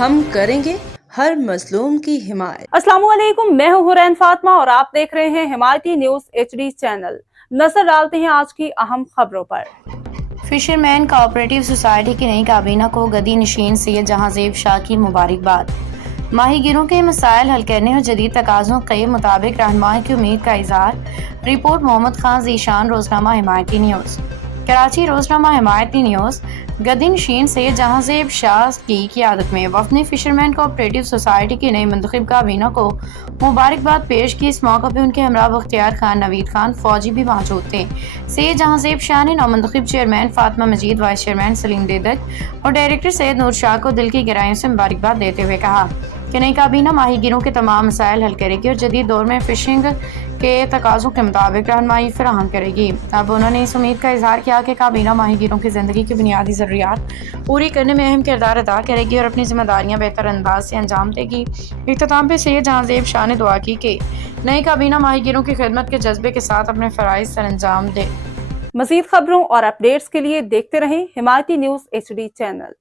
ہم کریں گے ہر مظلوم کی حمایت۔ السلام علیکم، میں ہوں حورین فاطمہ اور آپ دیکھ رہے ہیں حمایتی نیوز HD چینل۔ نظر ڈالتے ہیں آج کی اہم خبروں پر۔ فشرمین کوآپریٹو سوسائٹی کی نئی کابینہ کو گدی نشین سید جہاں زیب شاہ کی مبارکباد۔ ماہی گیروں کے مسائل حل کرنے اور جدید تقاضوں کے مطابق رہنمائی کی امید کا اظہار۔ رپورٹ محمد خان ذیشان، روزنامہ حمایتی نیوز، کراچی۔ روزنامہ حمایتی نیوز۔ گدی نشین سید جہاں زیب شاہ کی قیادت میں وفد نے فشرمین کوآپریٹو سوسائٹی کی نئی منتخب کابینہ کو مبارکباد پیش کی۔ اس موقع پہ ان کے ہمراہ بختیار خان، نوید خان فوجی بھی موجود تھے۔ سید جہاں زیب شاہ نے نومنتخب چیئرمین فاطمہ مجید، وائس چیئرمین سلیم دیدک اور ڈائریکٹر سید نور شاہ کو دل کی گہرائیوں سے مبارکباد دیتے ہوئے کہا کہ نئی کابینہ ماہی گیروں کے تمام مسائل حل کرے گی اور جدید دور میں فشنگ کے تقاضوں کے مطابق رہنمائی فراہم کرے گی۔ اب انہوں نے اس امید کا اظہار کیا کہ کابینہ ماہی گیروں کی زندگی کی بنیادی ضروریات پوری کرنے میں اہم کردار ادا کرے گی اور اپنی ذمہ داریاں بہتر انداز سے انجام دے گی۔ اختتام پہ سید جہاں زیب شاہ نے دعا کی کہ نئی کابینہ ماہی گیروں کی خدمت کے جذبے کے ساتھ اپنے فرائض سر انجام دے۔ مزید خبروں اور اپڈیٹس کے لیے دیکھتے رہیں حمایتی نیوز HD چینل۔